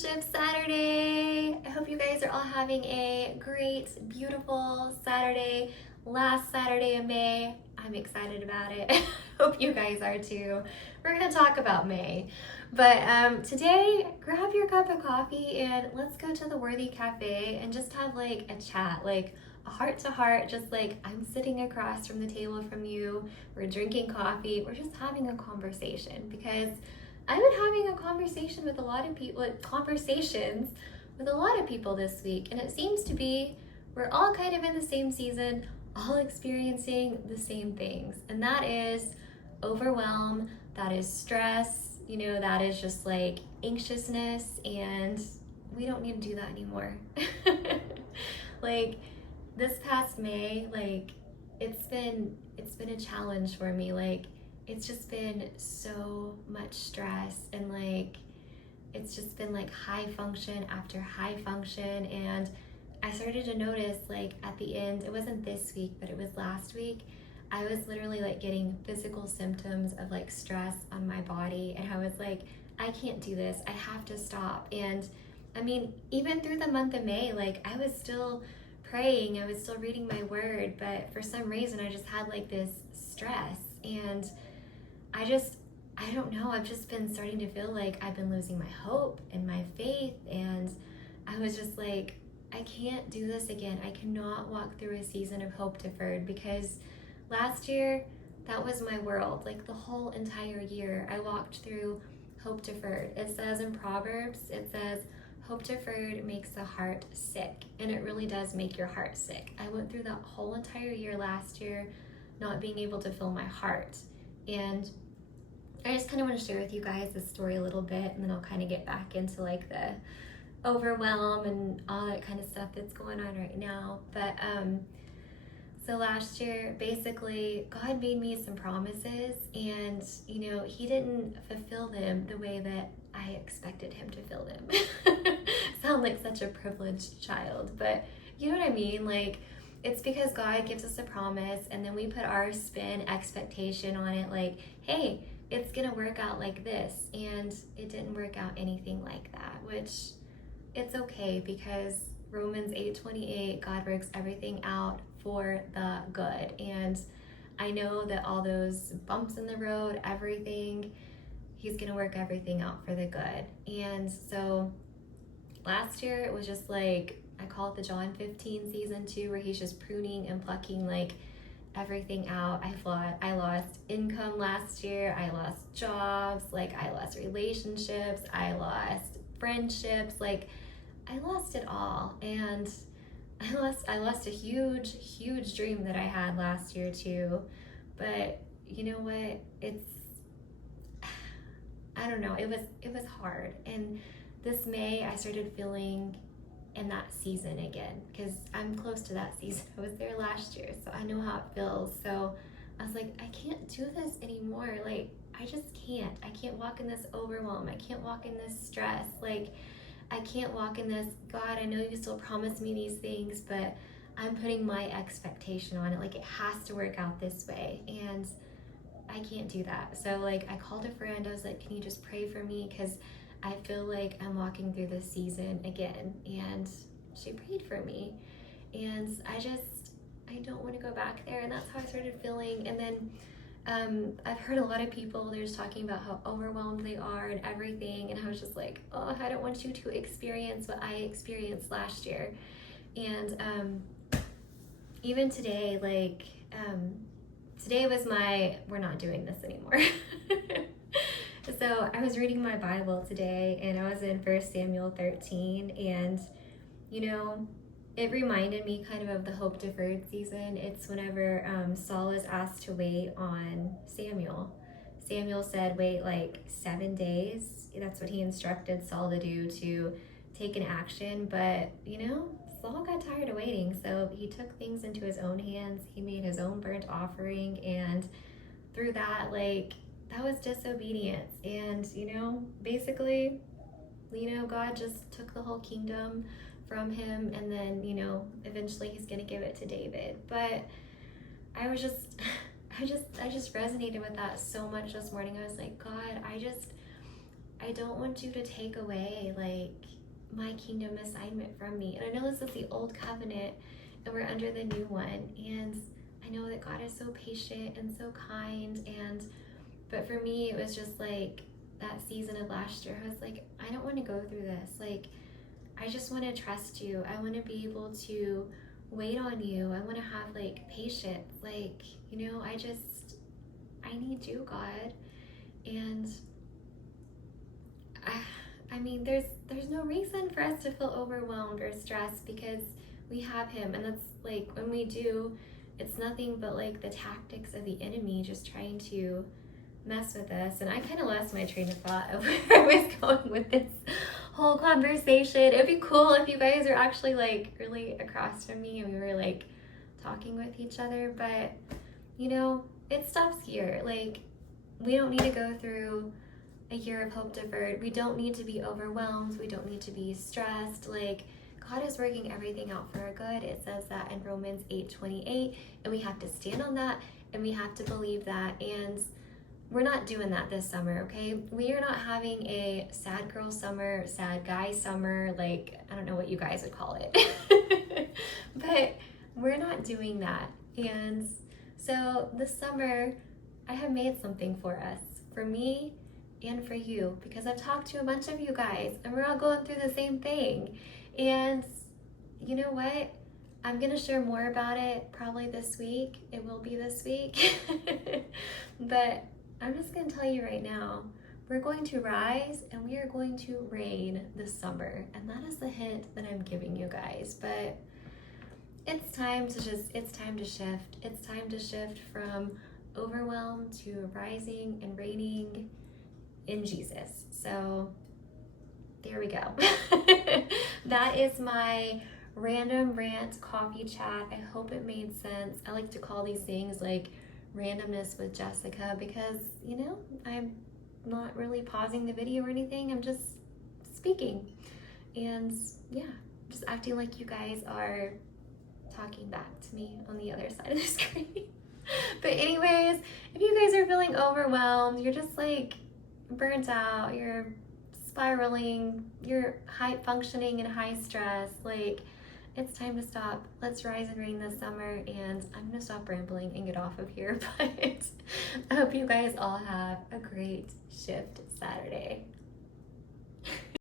Friendship Saturday. I hope you guys are all having a great, beautiful Saturday. Last Saturday of May. I'm excited about it. Hope you guys are too. We're gonna talk about May. But today, grab your cup of coffee and let's go to the Worthy Café and just have like a chat, like a heart to heart, just like I'm sitting across from the table from you. We're drinking coffee. We're just having a conversation because I've been having a conversation with a lot of people, conversations with a lot of people this week, and it seems to be we're all kind of in the same season, all experiencing the same things, and that is overwhelm, that is stress, that is just like anxiousness, and we don't need to do that anymore. Like this past May, like it's been a challenge for me. Like it's just been so much stress, and like it's just been like high function after high function. And I started to notice, like at the end, it wasn't this week but it was last week, I was literally like getting physical symptoms of like stress on my body, and I was like, I can't do this, I have to stop. And I mean, even through the month of May, like I was still praying, I was still reading my word, but for some reason I just had like this stress, and I don't know, I've just been starting to feel like I've been losing my hope and my faith, and I was just like, I can't do this again. I cannot walk through a season of hope deferred, because last year, that was my world. Like the whole entire year, I walked through hope deferred. It says in Proverbs, it says, hope deferred makes the heart sick, and it really does make your heart sick. I went through that whole entire year last year not being able to fill my heart, and I just kind of want to share with you guys this story a little bit, and then I'll kind of get back into like the overwhelm and all that kind of stuff that's going on right now. But so last year, basically, God made me some promises, and He didn't fulfill them the way that I expected Him to fill them. Sound like such a privileged child, but you know what I mean? Like, it's because God gives us a promise, and then we put our spin expectation on it, like, hey, it's gonna work out like this, and it didn't work out anything like that, which it's okay, because Romans 8:28, God works everything out for the good. And I know that all those bumps in the road, everything, He's gonna work everything out for the good. And so last year it was just like, I call it the John 15 season too, where He's just pruning and plucking like everything out. I lost income last year, I lost jobs, like I lost relationships, I lost friendships, like I lost it all. And I lost a huge dream that I had last year too. But you know what, I don't know, it was hard. And this May I started feeling in that season again, because I'm close to that season. I was there last year, so I know how it feels. So I was like, I can't do this anymore. Like I just can't. I can't walk in this overwhelm. I can't walk in this stress. Like I can't walk in this, God, I know You still promised me these things, but I'm putting my expectation on it. Like it has to work out this way, and I can't do that. So like I called a friend. I was like, can you just pray for me? Because I feel like I'm walking through this season again. And she prayed for me. And I don't want to go back there. And that's how I started feeling. And then I've heard a lot of people, they're just talking about how overwhelmed they are and everything. And I was just like, oh, I don't want you to experience what I experienced last year. And even today, like, today was we're not doing this anymore. So I was reading my Bible today, and I was in 1 Samuel 13, and it reminded me kind of the hope deferred season. It's whenever Saul is asked to wait on Samuel. Samuel said wait like 7 days. That's what he instructed Saul to do, to take an action. But Saul got tired of waiting, so he took things into his own hands. He made his own burnt offering, and through that, like, that was disobedience. And basically, God just took the whole kingdom from him, and then eventually He's gonna give it to David. But I just resonated with that so much this morning. I was like, God, I don't want you to take away like my kingdom assignment from me. And I know this is the old covenant and we're under the new one. And I know that God is so patient and so kind. But for me, it was just like that season of last year. I was like, I don't want to go through this. Like, I just want to trust you. I want to be able to wait on you. I want to have like patience. Like, you know, I need you, God. And I mean, there's no reason for us to feel overwhelmed or stressed because we have him. And that's like when we do, it's nothing but like the tactics of the enemy just trying to mess with us. And I kind of lost my train of thought of where I was going with this whole conversation. It'd be cool if you guys are actually like really across from me and we were like talking with each other, but you know, it stops here. Like, we don't need to go through a year of hope deferred. We don't need to be overwhelmed. We don't need to be stressed. Like, God is working everything out for our good. It says that in Romans 8:28, and we have to stand on that and we have to believe that. And we're not doing that this summer, okay? We are not having a sad girl summer, sad guy summer, like, I don't know what you guys would call it. But we're not doing that. And so this summer, I have made something for us, for me and for you, because I've talked to a bunch of you guys and we're all going through the same thing. And you know what? I'm going to share more about it probably this week. It will be this week. But I'm just going to tell you right now, we're going to rise and we are going to reign this summer. And that is the hint that I'm giving you guys. But it's time to shift. It's time to shift from overwhelm to rising and reigning in Jesus. So there we go. That is my random rant coffee chat. I hope it made sense. I like to call these things like randomness with Jessica because, you know, I'm not really pausing the video or anything. I'm just speaking. And yeah, just acting like you guys are talking back to me on the other side of the screen. But anyways, if you guys are feeling overwhelmed, you're just like burnt out, you're spiraling, you're high functioning in high stress, like, it's time to stop. Let's rise and reign this summer, and I'm gonna stop rambling and get off of here. But I hope you guys all have a great shift Saturday.